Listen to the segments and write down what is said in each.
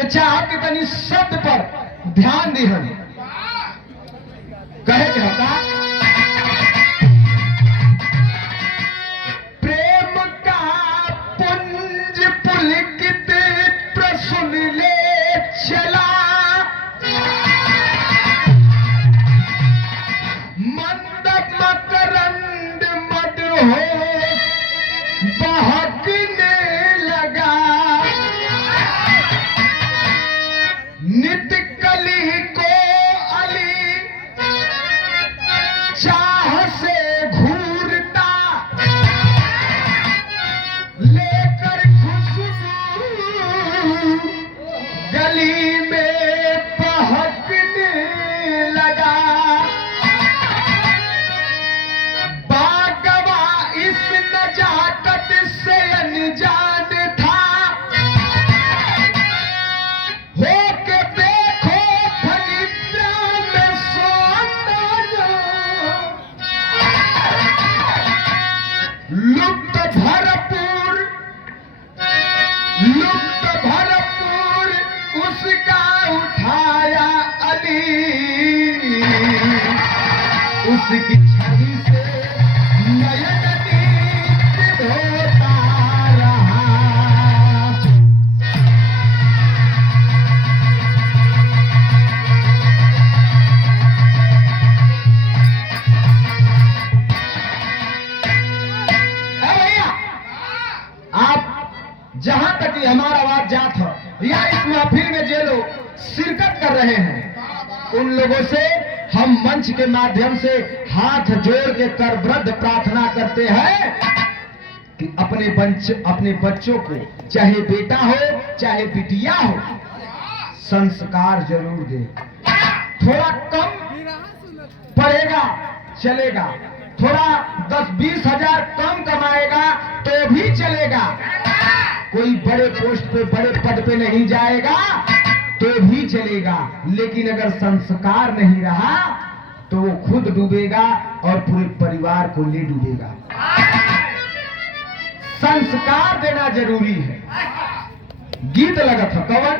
से चाह के तनी शब्द पर ध्यान दिहन कहे के हता प्रेम का पुंज पुलकित प्रसुन ले चला मंद मकरंद मद हो बहकने लगा नित कली को अली चाह से घूरता लेकर खुशबू गली में बहकने लगा बागवा इस नजाकत से अनजान था हो के देखो फनिद्रा में सोना लुप्त भरपूर उसका उठाया अली उसकी छवि से नयन दीप्त होता रहा आप जहां तक ये हमारा आवाज जात है या इस महफिल में जो लोग शिरकत कर रहे हैं उन लोगों से हम मंच के माध्यम से हाथ जोड़ के करवृद्ध प्रार्थना करते हैं कि अपने बच्चों को चाहे बेटा हो चाहे बिटिया हो संस्कार जरूर दे। थोड़ा कम पड़ेगा चलेगा, थोड़ा 10-20 हजार कम कमाएगा तो भी चलेगा, कोई बड़े पोस्ट पे बड़े पद पे नहीं जाएगा तो भी चलेगा, लेकिन अगर संस्कार नहीं रहा तो वो खुद डूबेगा और पूरे परिवार को ले डूबेगा। संस्कार देना जरूरी है। गीत लगत है कवन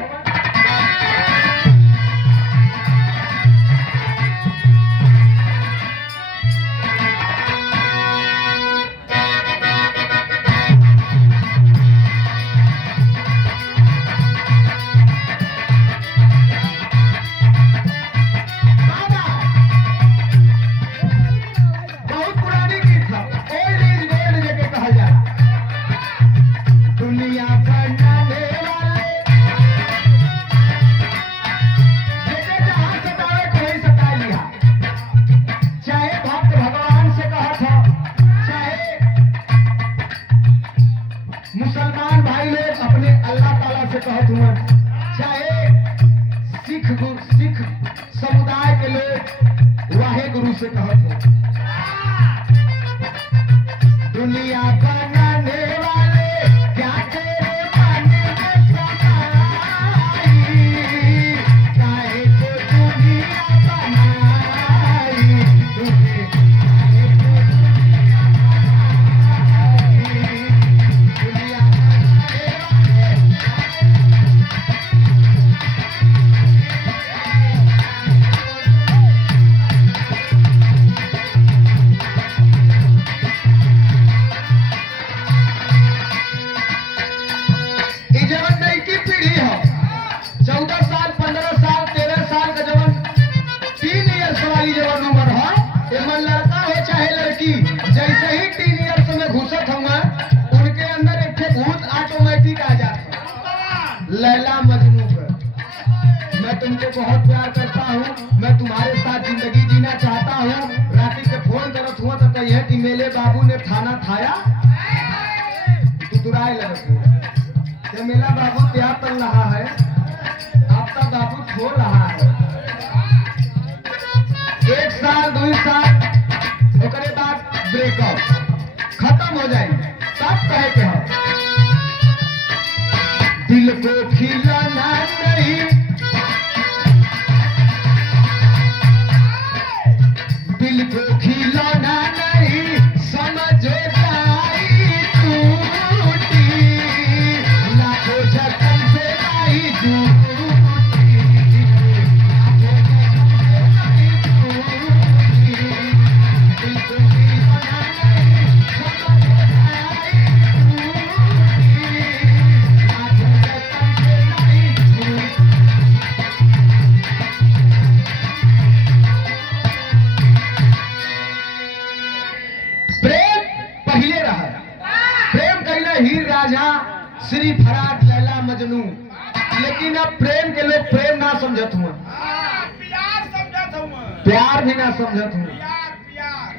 मुसलमान भाई लोग अपने अल्लाह ताला से कहत हुए, चाहे सिख समुदाय के लोग वाहे गुरु से कहत हो। दुनिया बनाने वाले क्या तेरे मन में समाई, काहे को दुनिया बनाई, तुझे काहे को जैसे ही टीन ईयर्स में घुसत होंगे उनके अंदर एक भूत ऑटोमेटिक आ जाता। लैला मजनू पर मैं तुमको बहुत प्यार करता हूँ, मैं तुम्हारे साथ जिंदगी जीना चाहता हूँ। राती से फोन करत हुआ तो कहिए कि मेरे बाबू ने खाना खाया, तुतुराए लगे मेरा बाबू क्या कर रहा है, आपका बाबू छोड़ रहा है। 1 साल 2 साल ओकरे बाद ब्रेकअप खत्म हो जाएंगे, तब कहे के हम दिल को खिलाना नहीं, दिल को खिलाना नहीं, समझो जाई टूटी, लाखों जतन से नहीं टूटी। मजनू, लेकिन अब प्रेम के लोग प्रेम ना समझत हुआ, प्यार समझत हुआ, प्यार भी ना समझत हुआ।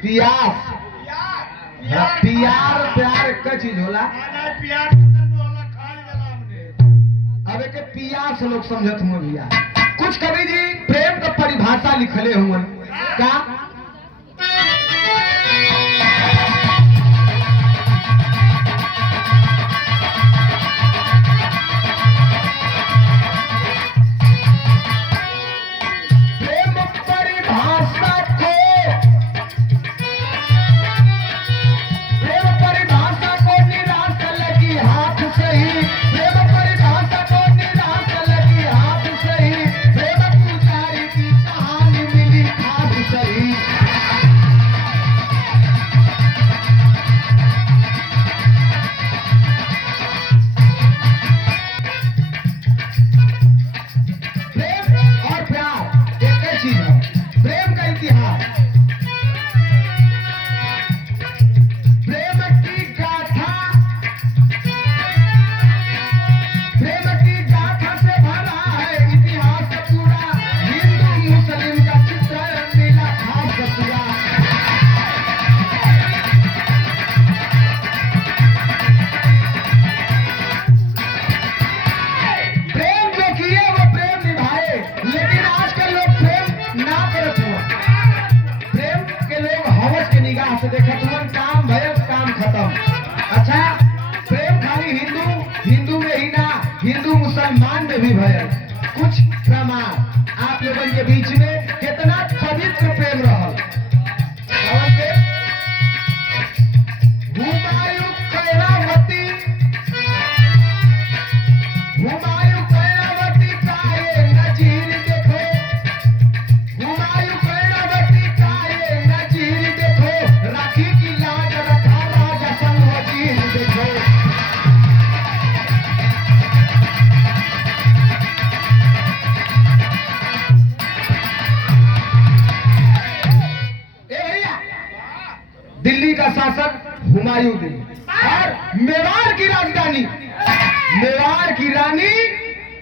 प्यार पियास, प्यार प्यार एक चीज होला, प्यार होला खा लेला हमने। अब एक पियास लोग समझत हुआ भैया। कुछ कवि जी प्रेम का परिभाषा लिखले हुआ का, से देखा तुमन काम भयल काम खत्म। अच्छा, प्रेम खाली हिंदू में ही ना, हिंदू मुसलमान में भी भयल। कुछ प्रमाण आप लोगन के बीच में कितना पवित्र प्रेम रहल। हुमायूं कैरावती, हुमायूं कैरावती का ये नजीर देखो, हुमायूं कैरावती का ये नजीर देखो, राखी की लाज रखा राजा संग वजीर देखो। दिल्ली का शासक हुमायूं थे और मेवाड़ की राजधानी, मेवाड़ की रानी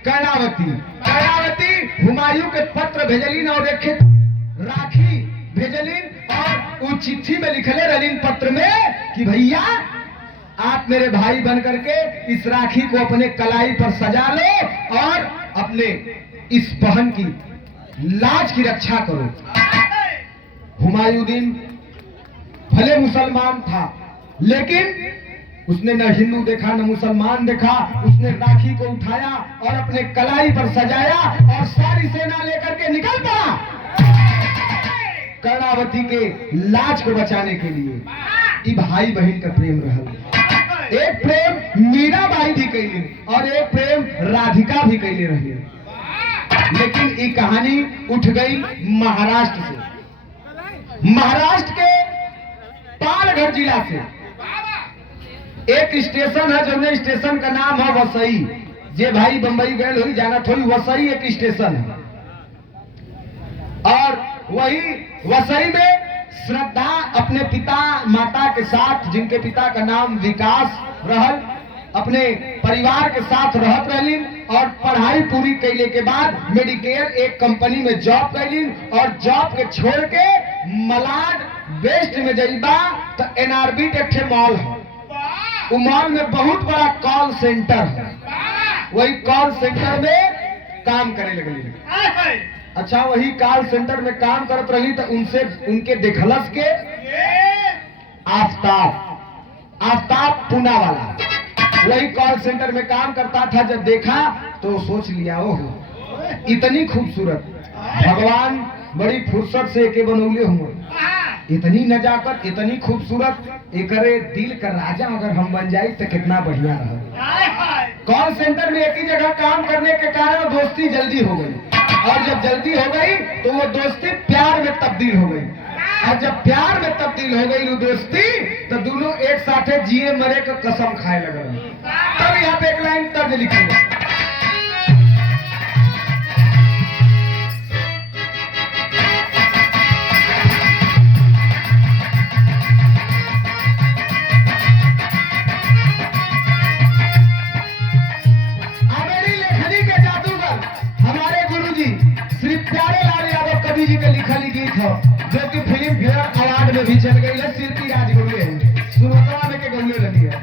कर्णावती। कर्णावती हुमायूं के पत्र भेजलीन और एक राखी भेजलीन और उस चिट्ठी में लिखले रहीन पत्र में कि भैया आप मेरे भाई बन करके इस राखी को अपने कलाई पर सजा लो और अपने इस बहन की लाज की रक्षा करो। हुमायूं भले मुसलमान था, लेकिन उसने न हिंदू देखा न मुसलमान देखा। उसने राखी को उठाया और अपने कलाई पर सजाया और सारी सेना लेकर के निकल पड़ा कर्णावती के लाज को बचाने के लिए। ई भाई बहन का प्रेम रहल। एक प्रेम मीराबाई भी कैली और एक प्रेम राधिका भी कैले रही। लेकिन ये कहानी उठ गई महाराष्ट्र से। महाराष्ट्र के पालघर जिला से एक स्टेशन है, जो स्टेशन का नाम है वसई। जे भाई बंबई गए हुई जाना थोड़ी, वसई एक स्टेशन है। और वही वसई में श्रद्धा अपने पिता माता के साथ, जिनके पिता का नाम विकास रहल, अपने परिवार के साथ रहत रहलीन और पढ़ाई पूरी कैले के बाद मेडिकेयर एक कंपनी में जॉब कैलीन और जॉब के छोड़ के मलाड वेस्ट में जइबा तो एनआरबी एक मॉल है। वो मॉल में बहुत बड़ा कॉल सेंटर है। वही कॉल सेंटर में काम करे लगली। अच्छा, वही कॉल सेंटर में काम करत रही तो उनसे उनके देखलस के आफ्ताब पूना वाला वही कॉल सेंटर में काम करता था। जब देखा तो सोच लिया, ओह इतनी खूबसूरत, भगवान बड़ी फुर्सत से एके बनौले हुए, इतनी नजाकत, इतनी खूबसूरत, एकरे दिल का राजा अगर हम बन जाए तो कितना बढ़िया रहा। कॉल सेंटर में एक ही जगह काम करने के कारण दोस्ती जल्दी हो गई और जब जल्दी हो गई तो वो दोस्ती प्यार में तब्दील हो गई और जब प्यार में तब्दील हो गई वो दोस्ती तो दोनों एक साथ जिए मरे का कसम खाए लगे। तब यहाँ पे एक लाइन तर्ज लिखी है, अबे प्यारे लाल यादव कवि जी के लिखल ई गीत हो जो कि फिल्म फेयर अवार्ड में भी चल गई है। शिल्पी राज गौले सुनतवा में के गौले रही है।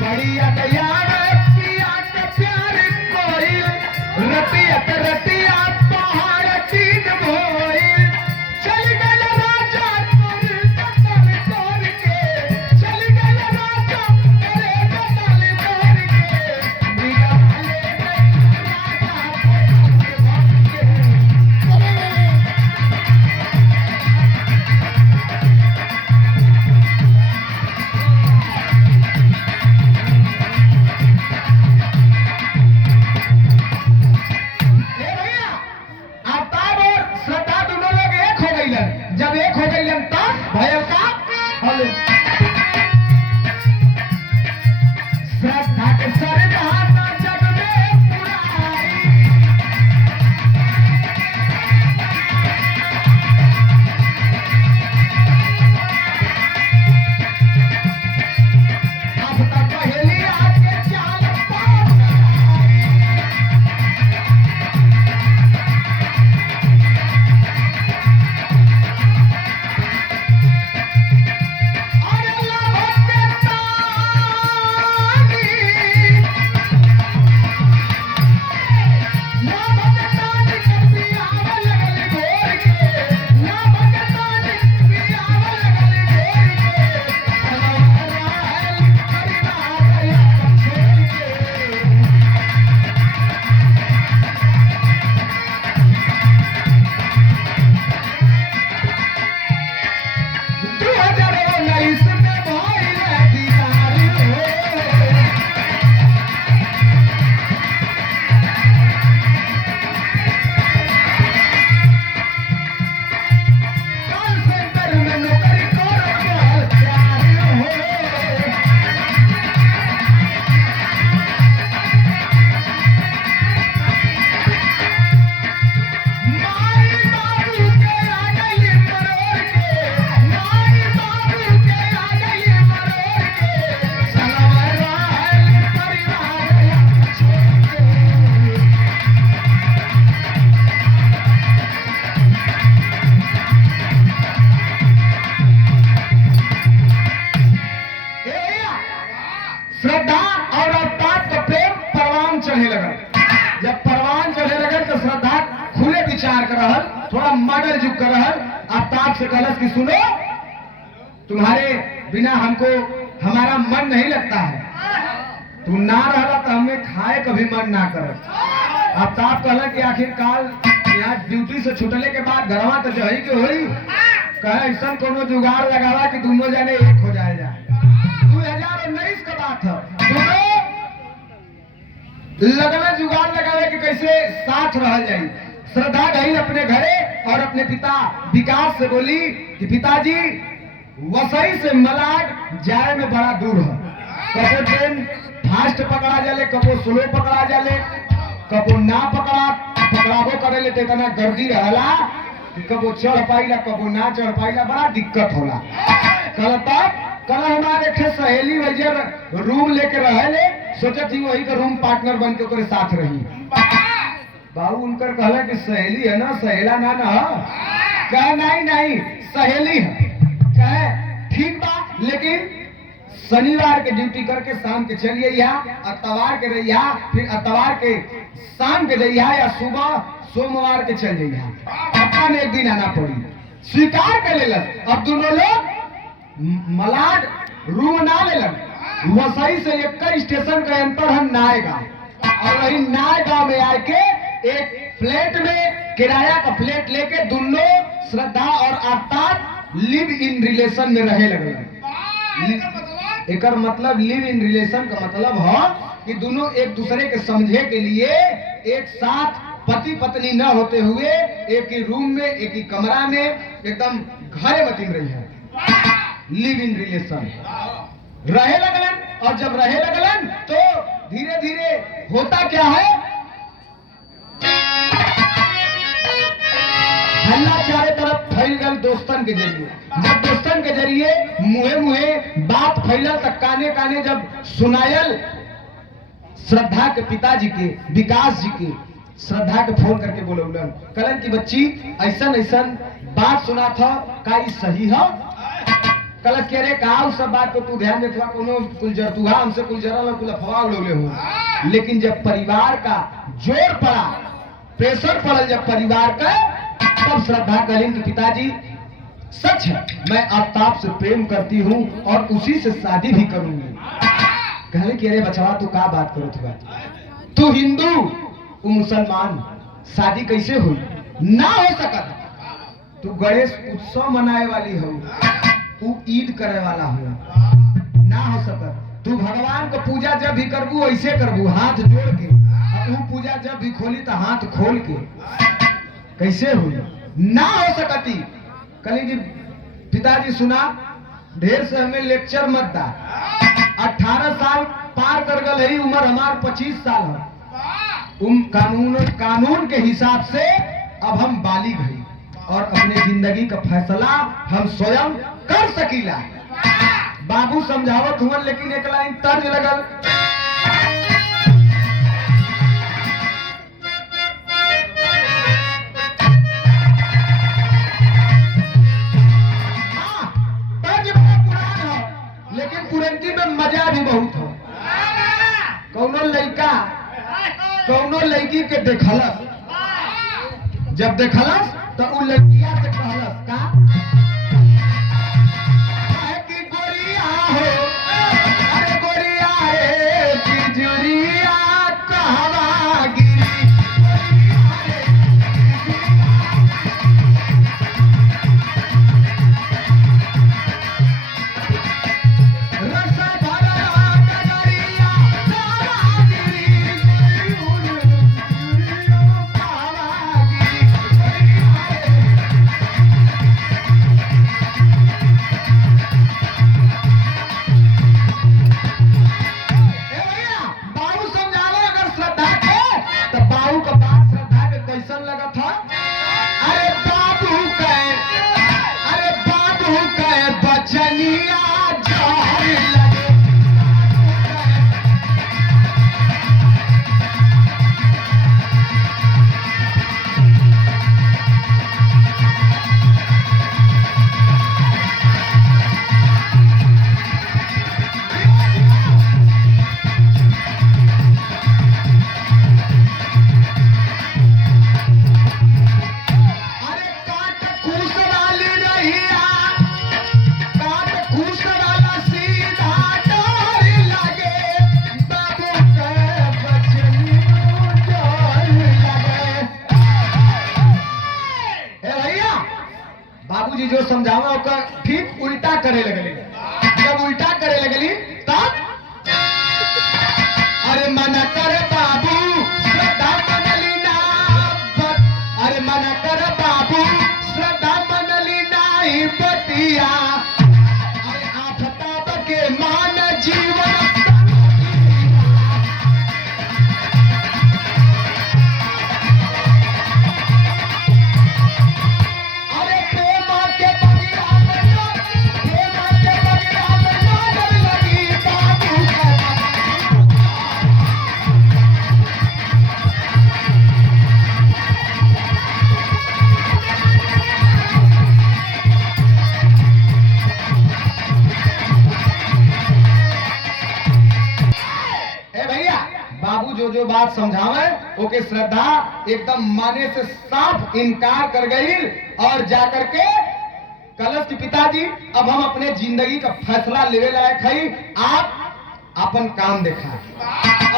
बढ़िया तैयार पिया के प्यार कोई रतिया के रतिया पहाड़ तीन भोई चल गए राजा तोर कतल तोड़ के चल गए राजा तेरे कतल तोड़ के बिना भले राजा जब एक हो गई तब भयल का हले श्रद्धा के सरदाना जग में पुराई अब तक पहली आके चाल पार श्रद्धा और अवतार का प्रेम परवान चढ़े लगा। जब परवान चढ़े लगे तो श्रद्धा खुले विचार कर रहल, थोड़ा मॉडल जुग कर रहल। अवतार से कहलस कि सुनो, तुम्हारे बिना हमको हमारा मन नहीं लगता है, तुम ना रहला तो हमें खाए कभी मन ना कर। अवतार कहला कि आखिरकार यहाँ ड्यूटी से छुटले के बाद घरवा तो जही के होई, कहे ऐसा कोनो जुगाड़ लगावा कि दोनों जने एक हो जाए। 2019 का बात है, लगना जुगाड़ लगावे कि कैसे साथ रह जाए। श्रद्धा गई अपने घरे और अपने पिता विकास से बोली कि पिताजी वसई से मलाड जाए में बड़ा दूर है, कबो ट्रेन फास्ट पकड़ा जाले, कबो स्लो पकड़ा जाले, कबो ना पकड़ाबो करे ले इतना गर्दी रहला कि कबो चढ़ पाइला कबो ना चढ़ पाइला, बड़ा दिक्कत होला। कल हमारे एक सहेली वजह रूम लेके रहे, सोचे थी वही का रूम पार्टनर बन के ओकरे साथ रही। बाबू उनकर कहला कि सहेली है ना, सहेला ना ना, कहे नहीं सहेली है। कहे ठीक बा, लेकिन शनिवार के ड्यूटी करके शाम के चलिए यहाँ, अतवार के रहिया, फिर अतवार के शाम के रहिया या सुबह सोमवार के चल जाइए। हफ्ता में एक दिन आना पड़ी। स्वीकार कर ले। अब दोनों लोग मलाड रूम ना ले लग, वसई से एक स्टेशन का अंतर हम नायगांव, और वही नायगांव में आके एक फ्लैट में किराया का फ्लैट लेके दोनों श्रद्धा और अवतार लिव इन रिलेशन में रहे लगे। एक मतलब लिव इन रिलेशन का मतलब है कि दोनों एक दूसरे के समझे के लिए एक साथ पति पत्नी न होते हुए एक ही रूम में एक ही कमरा में एकदम घरे मतीन रही है। लिव इन रिलेशन रहे लगलन, और जब रहे लगलन तो धीरे धीरे होता क्या है, हल्ला चारों तरफ फैल गल दोस्तन के जरिए। जब दोस्तन के जरिए मुहे मुहे बात फैलल तक काने काने जब सुनायल श्रद्धा के पिताजी के विकास जी के, श्रद्धा के फोन करके बोलौलन, कलन की बच्ची ऐसन ऐसन बात सुना था, का ई सही है? कलश कह रहे का उस सब बात को तू ध्यान देता, कोनो कुल जरतुहा हमसे कुल जरल कुल अफवाह उड़ौले हो, लेकिन जब परिवार का जोर पड़ा, प्रेशर पड़ल जब परिवार का, तब श्रद्धा कहलिन कि पिताजी सच है, मैं आफ्ताब से प्रेम करती हूँ और उसी से शादी भी करूंगी। कहले कि अरे बचवा तू का बात करो, तू हिंदू तू मुसलमान, शादी कैसे हुई? ना हो सकत। तू गणेश उत्सव मनाए वाली हो, तू ईद करे वाला हो, ना हो सकत। तू भगवान को पूजा जब भी करबू ऐसे करबू, हाथ जोड़ के, और तू पूजा जब भी खोली तो हाथ खोल के, कैसे हुई? ना हो सकती। कली जी पिताजी सुना, ढेर से हमें लेक्चर मत दा, 18 साल पार कर गए ही, उम्र हमार 25 साल है, कानून के हिसाब से अब हम बालिग हैं और अपने जिंदगी का फैसला हम स्वयं कर सकीला। बाबू समझावत हुआ, लेकिन एक लाइन तर्ज लगल, तर्ज बड़ा पुरान है, लेकिन पुरनकी में मजा भी बहुत है। कौनो लड़की के देखलस, जब देखलस तो उ लड़किया से कहलस का कि गोरिया हो, अरे गोरिया रे बिजुरिया कहवा गिरी, रस भरा डगरिया कहवा गिरी, कहवा बाबू समझावे अगर श्रद्धा के, तो बाबू का बात श्रद्धा के कैसन लगा था? अरे बाबू के बचनिया जहर लगे, बाबूजी जो समझावा ओकर ठीक उल्टा करे लगली। जब उल्टा करे लगली तब अरे मना करे बाबू श्रद्धा मनली ना, अरे मना करे बाबू श्रद्धा मनली नाही बतिया, अरे आफ्ताब के मान जीवन जो बात समझावे ओके श्रद्धा एकदम माने से साफ इनकार कर गई और जाकर के कलश के पिताजी अब हम अपने जिंदगी का फैसला लेवे लायक है, आप अपन काम देखा।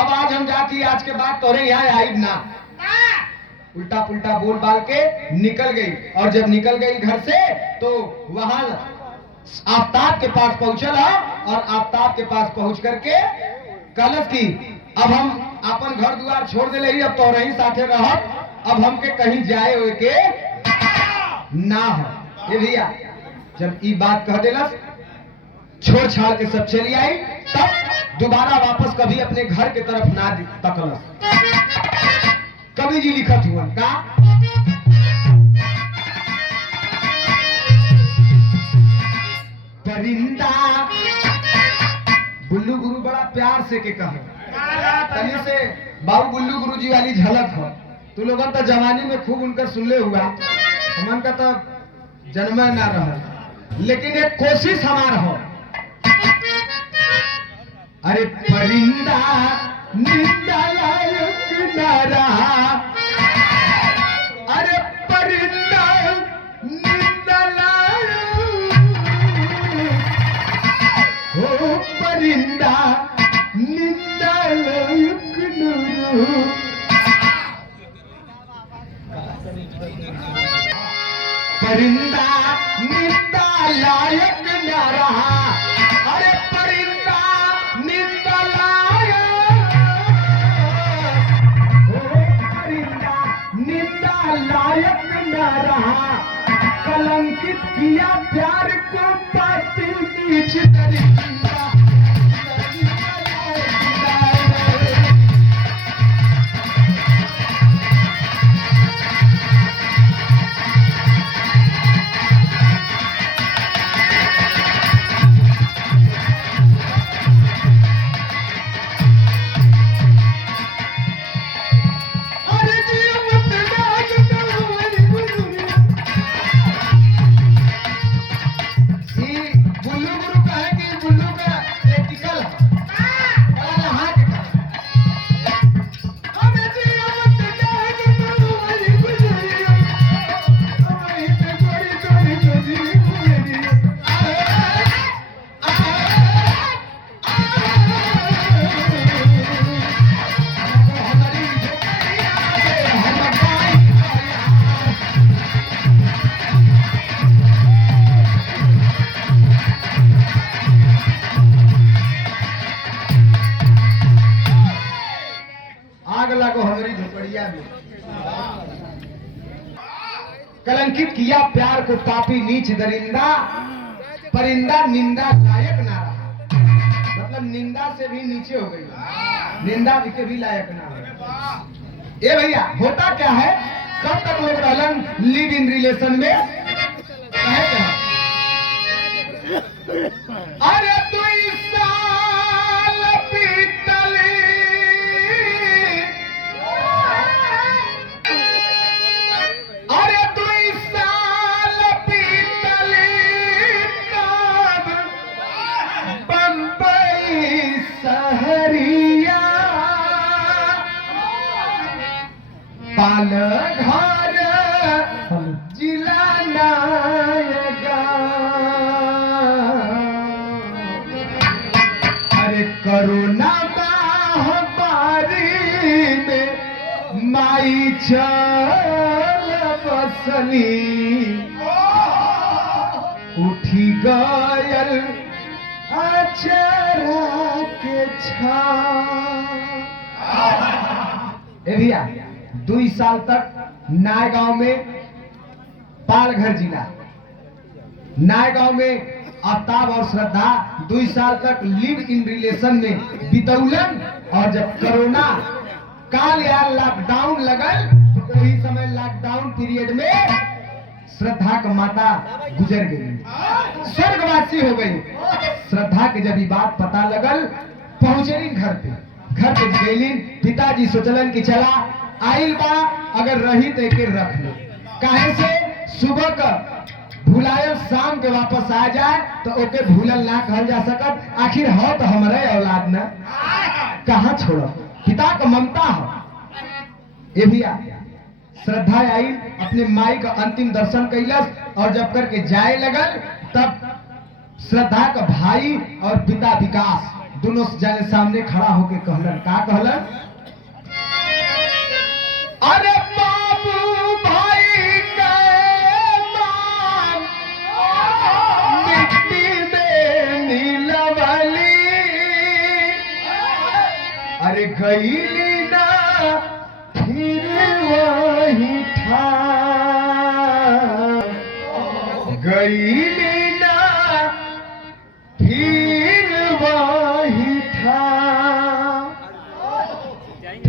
अब आज हम जाती, आज के बाद तोरे यहाँ आई ना, उल्टा पुल्टा बोल बाल के निकल गई। और जब निकल गई घर से तो वहां आफ्ताब के पास पहुंचल और आफ्ताब के पास पहुंच करके कलश की अब हम अपन घर द्वार छोड़ दे रही, अब तो रही साथे रह, अब हमके कहीं जाए हुए के ना हो। ये भैया जब ये बात कह दिलस, छोड़ छाड़ के सब चली आई, तब दोबारा वापस कभी अपने घर के तरफ ना तकलस। कवि जी लिखत हुआ का परिंदा, बुल्लू गुरु बड़ा प्यार से के कहे, तनी से बाबू बुल्लू गुरु जी वाली झलक हो तू लोगन तो जवानी में खूब उनका सुनले हुआ, हमन का तो जन्म ना रहा, लेकिन एक कोशिश हमार हो। अरे परिंदा निंदा लायक ना रहा, अरे परिंदा निंदा लायक, हो परिंदा निंदा लायक ना रहा। परिंदा निंदा लायक न रहा, अरे परिंदा निंदा लायक, ओ परिंदा निंदा लायक न रहा। कलंकित किया प्यार को पाती नीच दरिंदा, आग लगो हमारी झोपड़िया में। कलंकित किया प्यार को पापी नीच दरिंदा, परिंदा निंदा लायक ना रहा, मतलब निंदा से भी नीचे हो गई, निंदा के भी लायक ना रहा। ए भैया होता क्या है, कब तक लोग रहलन लिव इन रिलेशन में, है क्या? अरे तू साल बीतली, अरे तू साल बीतली, तब बम्बई सहरिया पाल घर जिला नायका, अरे करोना महामारी में माई चल बसली, उठी गयल अचरा के छा। ए भैया 2 साल तक नायगांव में, पालघर जिला नायगांव में आफ्ताब और श्रद्धा 2 साल तक लिव इन रिलेशन में बितौलन, और जब कोरोना काल या लॉकडाउन लगल तो वही समय लॉकडाउन पीरियड में श्रद्धा का माता गुजर गई, स्वर्गवासी हो गई। श्रद्धा के जब ये बात पता लगल, पहुंचेली घर पे गईली। पिताजी सोचलन कि चला आइल बा, अगर रही तो एक रख लो, काहे से सुबह का भुलायल शाम के वापस आ जाए तो ओके भूलल ना कहल जा सकत, आखिर हो तो हमारे औलाद न, कहाँ छोड़ो, पिता का ममता हो। ये भी श्रद्धा आई, अपने माई का अंतिम दर्शन कैलस, और जब करके जाए लगल तब श्रद्धा का भाई और पिता विकास दोनों जाने सामने खड़ा होके कहलन, का कहलन, अरे बाबू भाई के नाम मिट्टी में मिलवली, अरे गईली ना फिर वही था, गईली ना फिर वही था।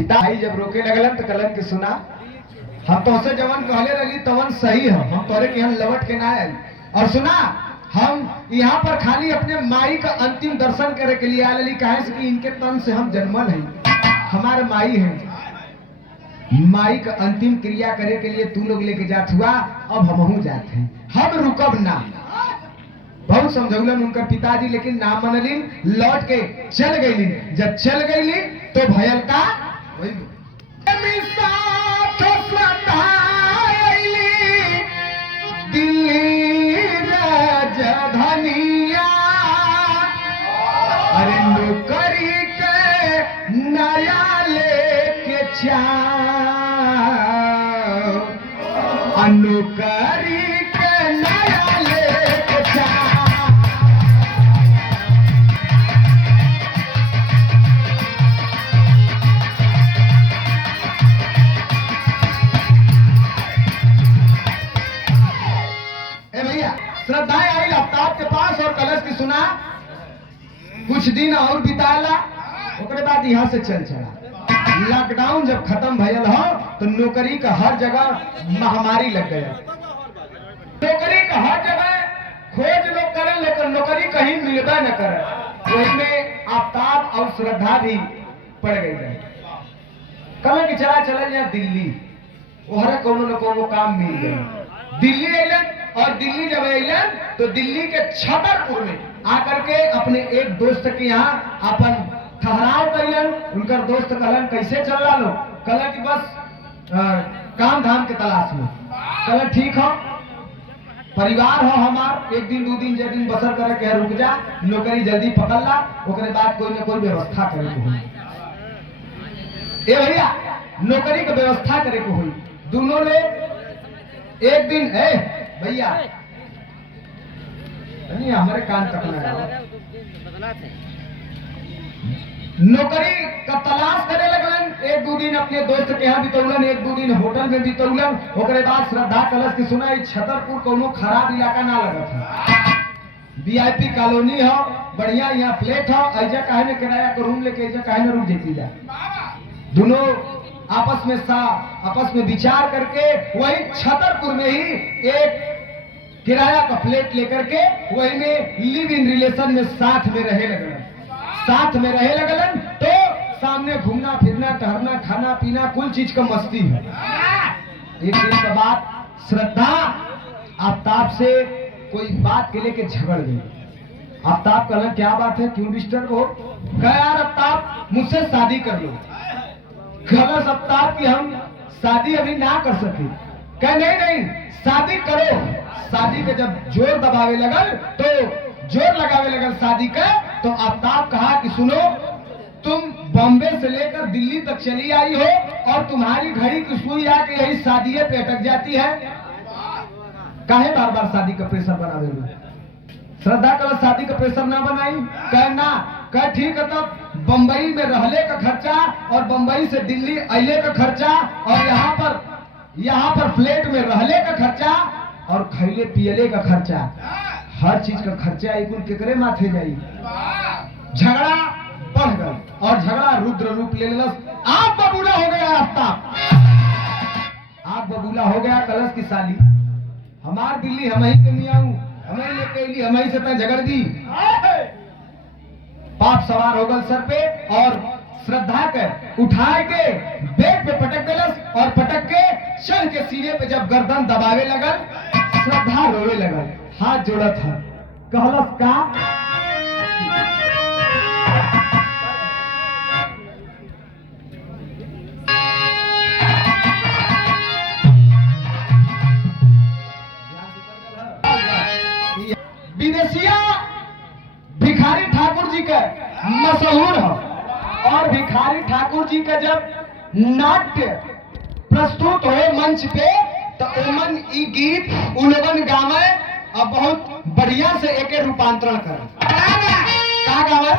भाई जब रोके लगलन तो कलन के सुना, हम तो से जवन कहले रही तवन सही है, हम तोरे के यहाँ लौट के ना आए, और सुना हम यहाँ पर खाली अपने माई का अंतिम दर्शन करे के लिए आए, कहे कि इनके तन से हम जन्मल हैं, हमारे माई हैं। माई का अंतिम क्रिया करे के लिए तू लोग लेके जात हुआ, अब हमहू जाते हैं, हम रुकब ना। बहुत समझौलन उनका पिताजी, लेकिन ना मनलिन, लौट के चल गईलिन। जब चल गईलिन तो भयल का वही राजधानिया, अरे नौकरी के नया लेके नौकरी के नया लेके भैया श्रद्धाएं आई आफ्ताब के पास और कलश की सुना, कुछ दिन और बिताला, ओकरे बाद यहाँ से चल चला। लॉकडाउन जब खत्म भयल हो तो नौकरी का हर जगह महामारी लग गया। नौकरी का हर जगह खोज लोग करे, लेकिन नौकरी कहीं मिलबे न करे। वही में आफ्ताब और श्रद्धा भी पड़ गई है। कल की चला चला यहाँ दिल्ली, वहरे कोनो न कोनो काम मिल गया। दिल्ली अलन, और दिल्ली जब अलन तो दिल्ली के छतरपुर में आकर के अपने एक दोस्त के यहाँ अपन ठहराव करियन। उनकर दोस्त कहलन कैसे चल रहा लो? कहला कि बस काम धाम के तलाश में। कहला ठीक हो, परिवार हो हमार, एक दिन दो दिन जे दिन बसर करे के रुक जा, नौकरी जल्दी पकड़ ला, ओकरे बाद कोई न कोई व्यवस्था करे को होई। ए भैया नौकरी के व्यवस्था करे को होई। दोनों ने एक दिन भैया नहीं हमारे कान तकना है, नौकरी का तलाश करे लगलन। एक दो दिन अपने दोस्त के यहाँ बितौलन, एक दो दिन होटल में बितौलन। ओकरे बाद श्रद्धा कलश की सुना, छतरपुर कोनो खराब इलाका ना लगत है, वीआईपी कॉलोनी हो, बढ़िया यहाँ फ्लैट हो, ऐजा काहे ने किराया का रूम लेके ऐजा काहे ने रुक जेती जा। दोनों आपस में विचार करके वही छतरपुर में ही एक किराया का फ्लैट लेकर के वही में लिव इन रिलेशन में साथ में रहे लगलन। तो सामने घूमना फिरना, टहरना, खाना पीना, कुल चीज का मस्ती है। एक दिन के बाद श्रद्धा आफ्ताब से कोई बात के लेके झगड़ गई। आफ्ताब कहला क्या बात है, क्यों डिस्टर्ब हो? कहा यार आफ्ताब मुझसे शादी कर लो। कहला आफ्ताब कि हम शादी अभी ना कर सके। कह नहीं शादी करो। शादी के जब जोर दबावे लगल तो जोर लगावे लगल शादी का, तो आफ्ताब कहा कि सुनो, तुम बॉम्बे से लेकर दिल्ली तक चली आई हो और तुम्हारी घड़ी की सुई आके यही शादी पे अटक जाती है, काहे बार बार शादी का प्रेशर बना रहे? श्रद्धा कल शादी का प्रेशर ना बनाई। कहना कह ठीक है, तब बम्बई में रहले का खर्चा और बम्बई से दिल्ली अले का खर्चा और यहाँ पर फ्लैट में रहले का खर्चा और खैले पियले का खर्चा, हर चीज का खर्चा एक केकरे माथे जाई। झगड़ा बढ़ गया और झगड़ा रुद्र रूप ले लस। आप बबूला हो गया आफ्ताब, आप बबूला हो गया कलश की साली। हमार दिल्ली हमही के मियाँ हमें लेके अली, हमही से झगड़ दी। पाप सवार हो गल सर पे और श्रद्धा के उठा के बेड पे पटक दिलस और पटक के चढ़ के सीने पे जब गर्दन दबावे लगल, श्रद्धा रोवे लगल, हाथ जोड़ा था। कहलस का विदेशिया भिखारी ठाकुर जी का मशहूर है और भिखारी ठाकुर जी का जब नाट्य प्रस्तुत हो मंच पे तो ओमन ई गीत उलवन गावे और बहुत बढ़िया से एके रूपांतरण करे। का गावे?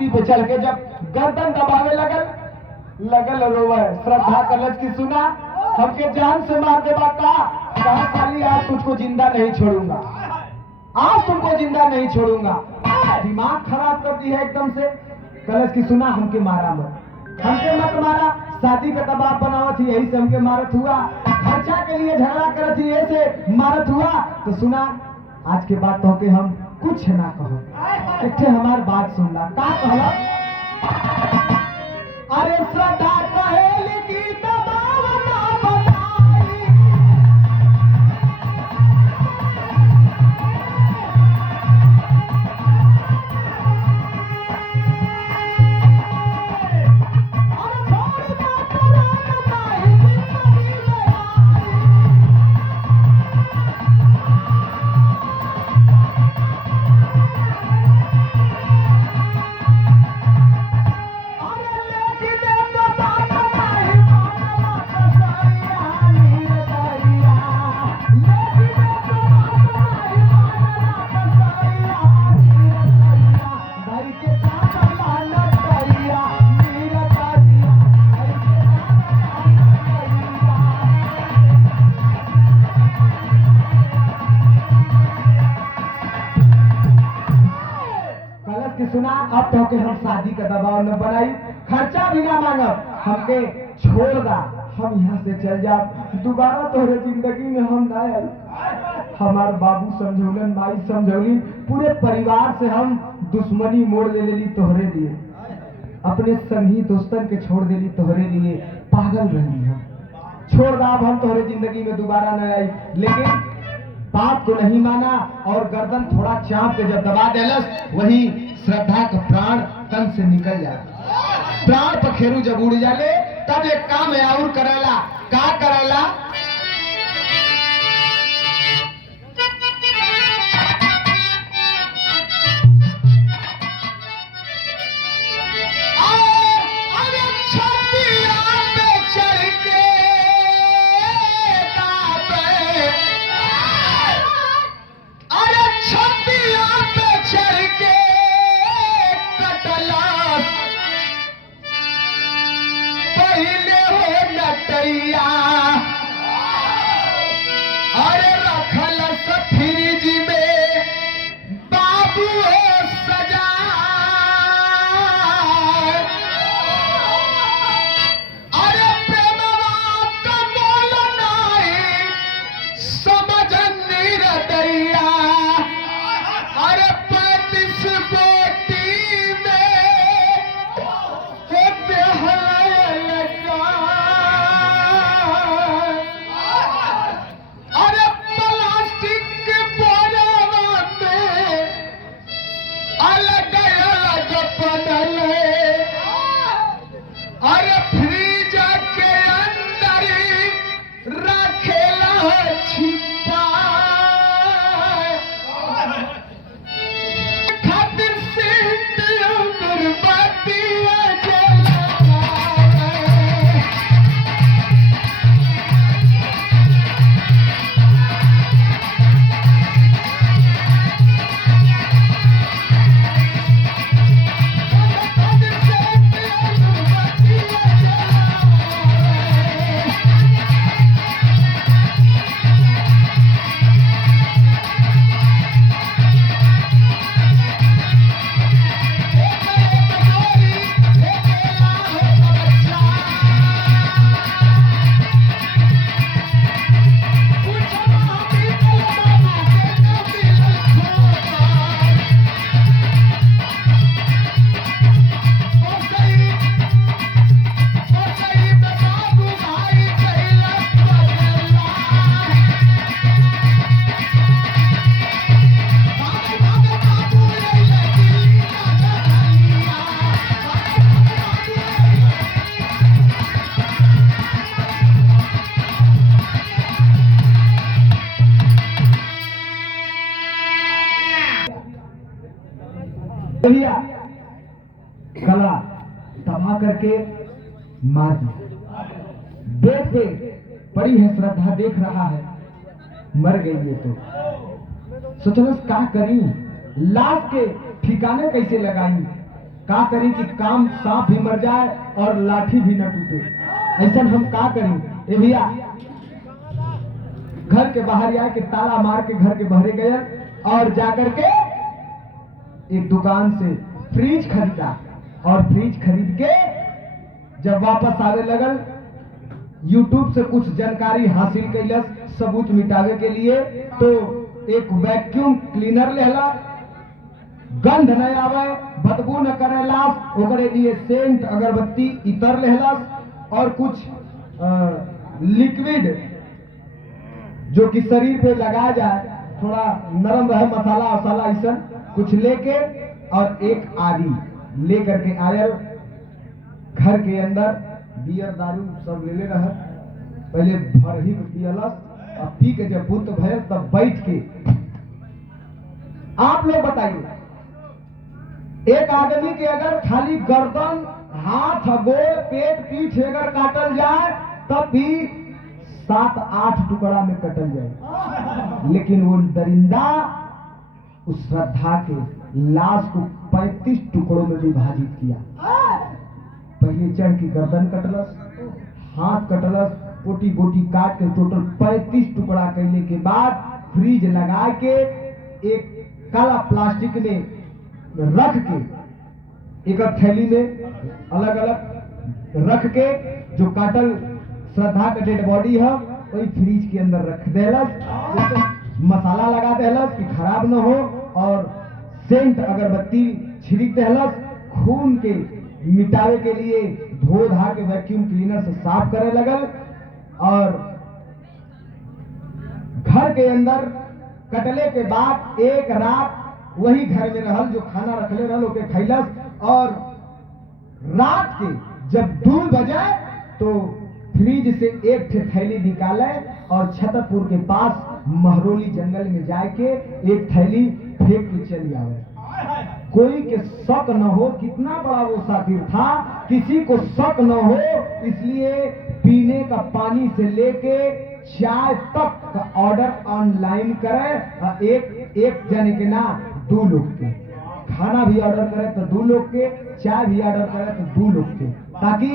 छाती पे चढ़ के जब गर्दन दबावे लगल रोवे। श्रद्धा कलश की सुना, हमके जान से मार दे बाका, कहा साली आज तुझको जिंदा नहीं छोड़ूंगा, आज तुमको जिंदा नहीं छोड़ूंगा। दिमाग खराब कर दी है एकदम से। कलश की सुना, हमके मारा मत, हमके मत मारा, शादी का दबाव बनावत थी यही से हमके मारत हुआ, खर्चा के लिए झगड़ा करत थी यही से मारत हुआ। तो सुना, आज के बाद तो के हम कुछ ना कहो, इतने हमार बात सुनना। का कहला? अरे श्रद्धा कहेली की दबाव ना बताई, सुना, अब तो के हम शादी का दबाव न बनाई, खर्चा भी ना मांगब, हमके छोड़ दा, हम यहाँ से चल जा, दोबारा तोहरे जिंदगी में हम ना आए। हमार बाबू समझौलन, माई समझौली, पूरे परिवार से हम दुश्मनी मोड़ ले ली तोहरे लिए, अपने संगी दोस्तन के छोड़ देली तोहरे लिए, पागल रही हम, छोड़ दा, अब हम तोहरे जिंदगी में दोबारा न आई। लेकिन बात को नहीं माना और गर्दन थोड़ा चाप के जब दबा देलस, वही श्रद्धा का प्राण तन से निकल जाए। प्राण पखेरु जब उड़ जाले तब एक काम है और करेला। का करेला? अरे रखल फ्रिज में बाबू सजा, अरे प्रेमवा का मोल नहीं समझ निरदैया, अरे 35 कोटी में होते अरे फ्रिज के अंदर रखेला छिपा, खातिर सीट दुर्बती जला। गला दबा करके मार दिया। बेड पे पड़ी है श्रद्धा, देख रहा है मर गई ये तो। सोचलस का करी, लाश के ठिकाने कैसे लगाई, का करी कि काम सांप भी मर जाए और लाठी भी न टूटे। ऐसा हम का करी? ए भैया, घर के बाहर आए के ताला मार के घर के बहरे गए और जाकर के एक दुकान से फ्रिज खरीदा और फ्रिज खरीद के जब वापस आवे लगल, यूट्यूब से कुछ जानकारी हासिल कैलस सबूत मिटावे के लिए, तो एक वैक्यूम क्लीनर लेला, गंध न आवे, बदबू न करे लाश, ओकरे लिए सेंट अगरबत्ती इतर लेहलस और कुछ लिक्विड जो कि शरीर पे लगाया जाए, थोड़ा नरम रहे, मसाला वसाला ऐसा कुछ लेके और एक आदि लेकर के आयल। घर के अंदर बियर दारू सब ले रहा, पहले भर ही पियलस और पी के जब बुत भयल तब बैठ के। आप लोग बताइए, एक आदमी के अगर खाली गर्दन, हाथ, गोड़, पेट, पीठ अगर काटल जाए तब भी 7-8 टुकड़ा में कटल जाए, लेकिन वो दरिंदा उस श्रद्धा के लाश को 35 टुकड़ों में विभाजित किया। पहले चढ़ की गर्दन कटलस, हाथ कटलस, पोटी बोटी काट के टोटल 35 टुकड़ा करने के बाद फ्रीज लगा के एक काला प्लास्टिक में रख के, एक थैली में अलग अलग रख के, जो काटल श्रद्धा का डेड बॉडी है वही फ्रीज के अंदर रख देलस, मसाला लगा देलस कि खराब न हो, और सेंट अगरबत्ती छिड़क देलस। खून के मिटावे के लिए धो धा के वैक्यूम क्लीनर से साफ करे लगल और घर के अंदर कटले के बाद एक रात वही घर में रहल, जो खाना रखले रहल ओके खैलस, और रात के जब 2 बजे तो फ्रिज से एक थैली निकाले और छतरपुर के पास महरोली जंगल में जाके एक थैली फेंक के चली आवे। कोई के शक न हो, कितना बड़ा वो साथी था, किसी को शक न हो, इसलिए पीने का पानी से लेके चाय तक का ऑर्डर ऑनलाइन करे। एक जने के ना 2 लोग के, खाना भी ऑर्डर करे तो 2 लोग के, चाय भी ऑर्डर करे तो 2 लोग के, ताकि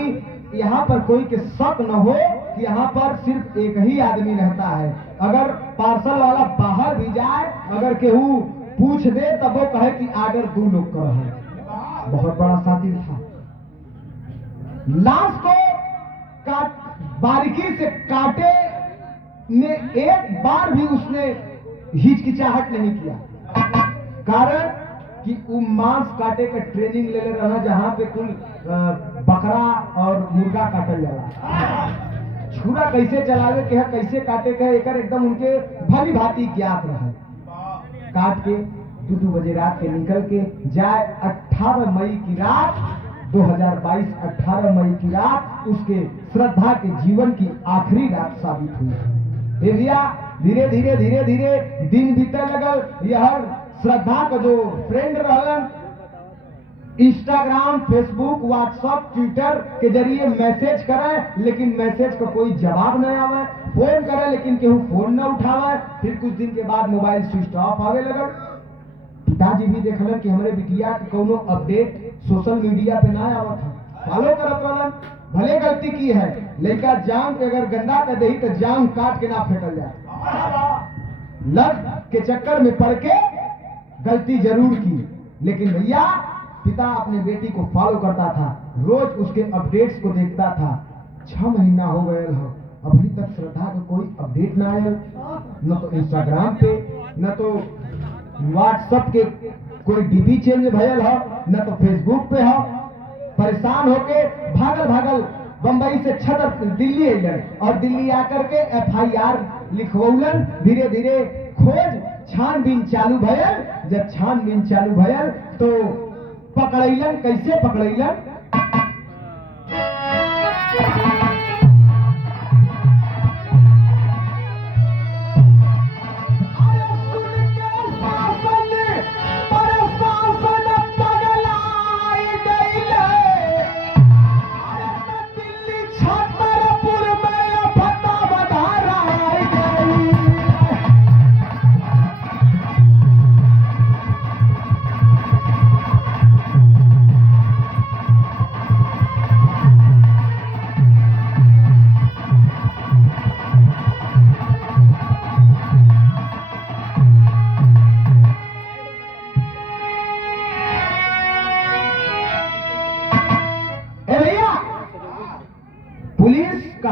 यहाँ पर कोई के शक न हो कि यहाँ पर सिर्फ एक ही आदमी रहता है। अगर पार्सल वाला बाहर भी जाए, अगर केहू पूछ दे तब वो कहे कि ऑर्डर 2 लोग का है। बहुत बड़ा साथी था। लाश को बारीकी से काटे ने एक बार भी उसने हिचकिचाहट नहीं किया, कारण कि वो मांस काटे का ट्रेनिंग ले रहा, जहां पे कुल बकरा और मुर्गा काटल जाला। छुरा कैसे चलावे के है, कैसे काटे के है, एकर एकदम उनके भली भांति ज्ञात रहा। काट के 2 बजे रात के निकल के जाए। 18 मई की रात 2022, 18 मई की रात उसके श्रद्धा के जीवन की आखिरी रात साबित हुई। भैया धीरे धीरे धीरे धीरे दिन बीते लगल। यह श्रद्धा का जो फ्रेंड रहलन, इंस्टाग्राम, फेसबुक, व्हाट्सएप, ट्विटर के जरिए मैसेज करे, लेकिन मैसेज का कोई जवाब नहीं आवे। फोन करे लेकिन केहू फोन न उठावे। फिर कुछ दिन के बाद मोबाइल स्विच ऑफ आवे लगल। पिताजी भी देखलन कि हमरे बिटिया के कोनो अपडेट सोशल मीडिया पे ना आवत है, फॉलो करत रहलन। भले गलती की है, लड़का जाम के अगर गंदा कर दही तो जाम काट के ना फेंकल जाए। लत के चक्कर में पड़ के गलती जरूर की, लेकिन भैया पिता अपने बेटी को फॉलो करता था, रोज उसके अपडेट्स को देखता था। 6 महीना हो गए हो, अभी तक श्रद्धा का कोई अपडेट ना आया, न तो इंस्टाग्राम पे, न तो व्हाट्सएप के कोई डीपी चेंज भयल हो, न तो फेसबुक पे हो। परेशान होके भागल भागल बंबई से छतर दिल्ली अइलन और दिल्ली आकर के FIR लिखवौलन। धीरे धीरे खोज छानबीन चालू भयल। जब छानबीन चालू भयल तो पकड़ैलन। कैसे पकड़ैलन?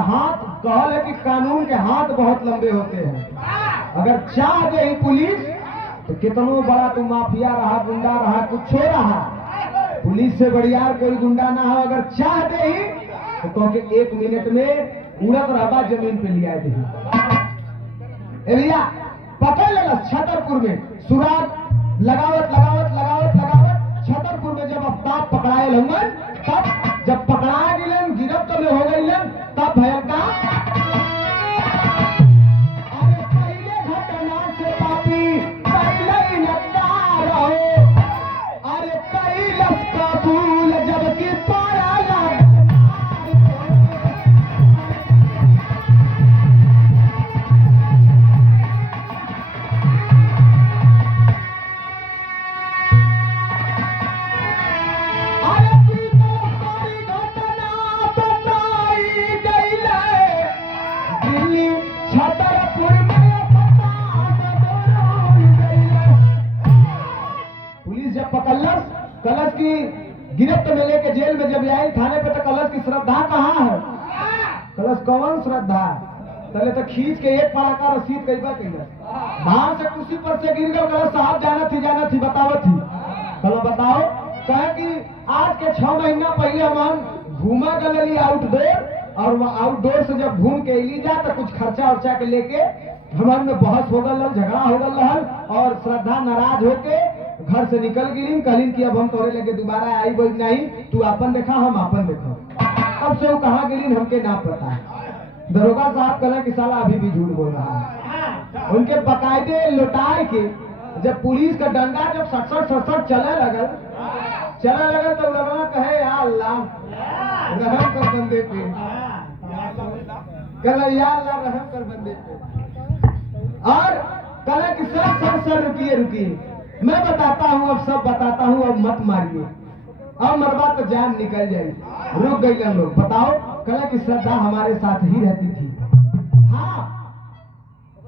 हाथ कहल है कि कानून के हाथ बहुत लंबे होते हैं। अगर चाह दे ही पुलिस तो कितनो बड़ा तू माफिया रहा, गुंडा रहा, कुछ रहा, पुलिस से बढ़िया कोई गुंडा ना हो। अगर चाह दे ही तो के 1 मिनट में उड़त रहबा जमीन पे लिया दे। ए भैया पकड़ लेला छतरपुर में सुराग लगावत लगावत लगावत लगावत छतरपुर में जब अफ्ताब पकड़ाए लंगन, तब जब पकड़ा गिलन गिरफ्त में हो गई तब भयल का अरे पहले घटना से पापी पहले नकार हो, अरे कैलस कबूल जबकि पाया कलश की गिरफ्त में लेके जेल में जब आई थाने पे तो कलश की श्रद्धा कहाँ है? कलश कौन श्रद्धा? पहले तो खींच के एक पड़ाका रसीद कई बार कही धान से कुर्सी पर से गिर गए। कलश साहब जाना थी बतावत थी। कल बताओ कहे कि आज के 6 महीना पहले हम घूमा गली आउटडोर, और वो आउटडोर से जब घूम के ली जा तो कुछ खर्चा उर्चा के लेके हमारे में बहस हो गल, झगड़ा हो गल रहल, और श्रद्धा नाराज होके घर से निकल गई। कहलीन कि अब हम तोरे लेके दोबारा आई बोल नहीं, तू अपन देखा हम अपन देखा। अब से वो कहाँ गई हमके ना पता है। दरोगा साहब कहला कि साला अभी भी झूठ बोल रहा है। उनके बकायदे लुटाए के जब पुलिस का डंडा जब सड़सड़ चले लगल तो लगना कहे या अल्लाह रहम कर बंदे पे, कहला या अल्लाह रहम कर बंदे पे। और कहला कि सर रुकिए मैं बताता हूँ, अब सब बताता हूँ, अब मत मारिए, अब मरवा तो जान निकल जाएगी। रुक गई हम लोग। बताओ कहला कि श्रद्धा हमारे साथ ही रहती थी। हाँ,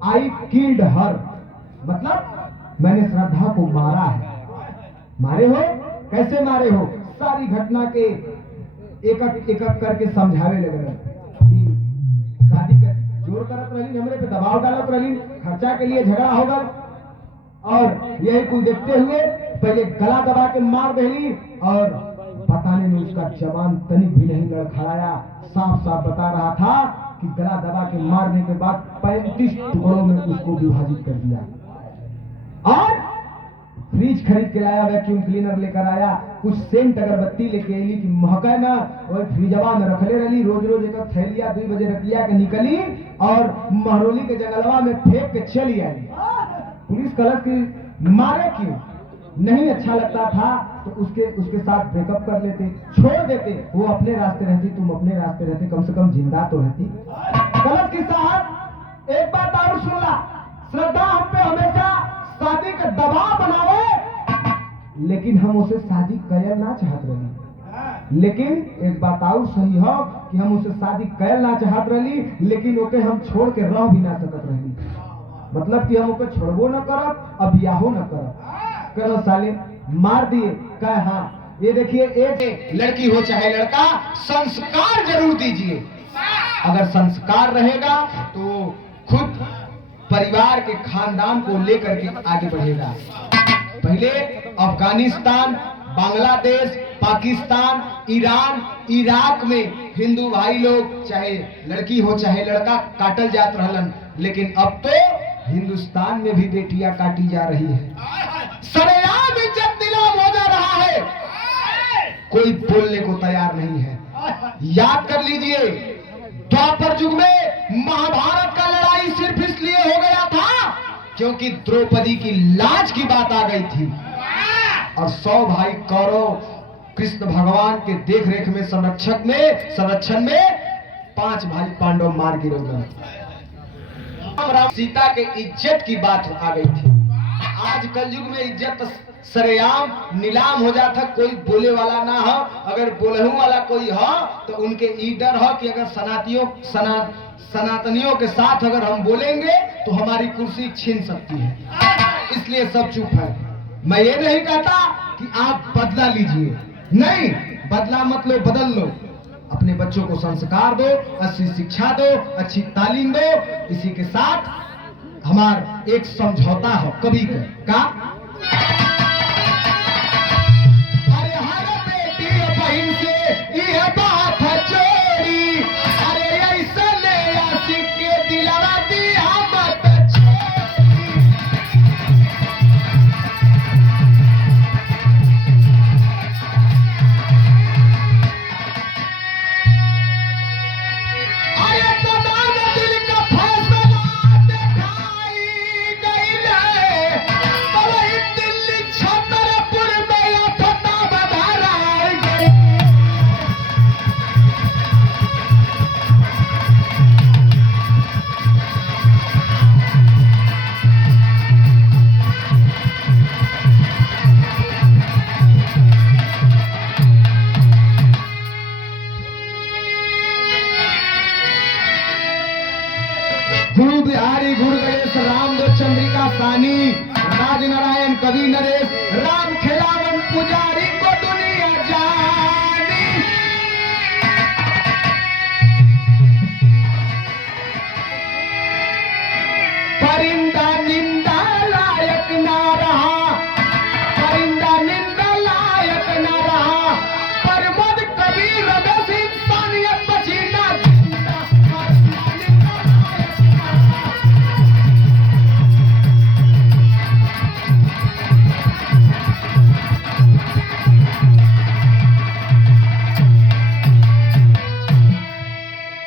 आई किल्ड हर, मतलब मैंने श्रद्धा को मारा है। मारे हो? कैसे मारे हो? सारी घटना के एक करके समझावे लगे। शादी कर जोर करत रही, हमरे पे दबाव डालत रही, खर्चा के लिए झगड़ा हो गया, और यही कुल देखते हुए पहले गला दबा के मार देली, और बताने में उसका जवान तनिक भी नहीं लड़खड़ाया। साफ साफ बता रहा था कि गला दबा के मारने के बाद 35 टुकड़ों में उसको विभाजित कर दिया। और फ्रिज खरीद के लाया, वैक्यूम क्लीनर लेकर आया, कुछ सेंट अगरबत्ती लेके आई कि महका ना, और फ्रिजवा में रखले रही। रोज एक थैलिया 2 बजे रतिया के निकली और महरौली के जंगलवा में फेंक के चली आई। पुलिस कलश की मारे क्यों? नहीं अच्छा लगता था तो उसके साथ ब्रेकअप कर लेते, छोड़ देते, वो अपने रास्ते रहती, तुम अपने रास्ते रहते, कम से कम जिंदा तो रहती। कलश की साहब एक बात और सुन ला, श्रद्धा हम पे हमेशा शादी का दबाव बनावे, लेकिन हम उसे शादी कर ना चाहत रही। लेकिन एक बात और सही हो कि हम उसे शादी कर ना चाहत रही, लेकिन ओके हम छोड़ के रह भी ना सकत रही। मतलब कि हम ओके छोड़बो न करब, अब बियाहो न करब। कल साले मार दिए। कहे हाँ ये देखिए, एक लड़की हो चाहे लड़का, संस्कार जरूर दीजिए। अगर संस्कार रहेगा तो खुद परिवार के खानदान को लेकर के आगे बढ़ेगा। पहले अफगानिस्तान, बांग्लादेश, पाकिस्तान, ईरान, इराक में हिंदू भाई लोग चाहे लड़की हो चाहे लड़का काटल जात रहलन, लेकिन अब तो हिंदुस्तान में भी बेटियां काटी जा रही है। सरेआम इज्जत नीलाम हो जा रहा है, कोई बोलने को तैयार नहीं है। याद कर लीजिए, द्वापर युग में महाभारत का लड़ाई सिर्फ इसलिए हो गया था क्योंकि द्रौपदी की लाज की बात आ गई थी, और 100 भाई कौरव कृष्ण भगवान के देख रेख में संरक्षण में 5 भाई पांडव मार गिरे गए। राम सीता के इज्जत की बात आ गई थी। आज कलयुग में इज्जत सरेआम नीलाम हो जाता, कोई बोले वाला ना हो। अगर बोलहू वाला कोई हो तो उनके ई डर हो कि अगर सनातनियों के साथ अगर हम बोलेंगे तो हमारी कुर्सी छीन सकती है, इसलिए सब चुप है। मैं ये नहीं कहता कि आप बदला लीजिए, नहीं, बदला मत लो, बदल लो। अपने बच्चों को संस्कार दो, अच्छी शिक्षा दो, अच्छी तालीम दो। इसी के साथ हमार एक समझौता हो कवि का, अरे हर बेटी बहन से यह बात जोड़ी, अरे ऐसा ले आशिक के दिलवा दिया मत छोड़ी। अरे तमाम दिल का फैसला दिखाई गई है, तो वही दिल्ली छतरपुर में या फटा बधाई गई। गुरु बिहारी गुरु गणेश राम दो चंद्रिका सानी, राज नारायण कवि नरेश, राम खिलावन पुजारी को दुनिया जानी। परिंदा निंदा लायक ना रहा, परिंदा निंदा लायक ना रहा, प्रमोद कबीर रमेश इंसानियत बची ना जिंदा, परिंदा निंदा लायक ना रहा।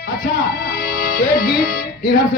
अच्छा, एक गीत इधर से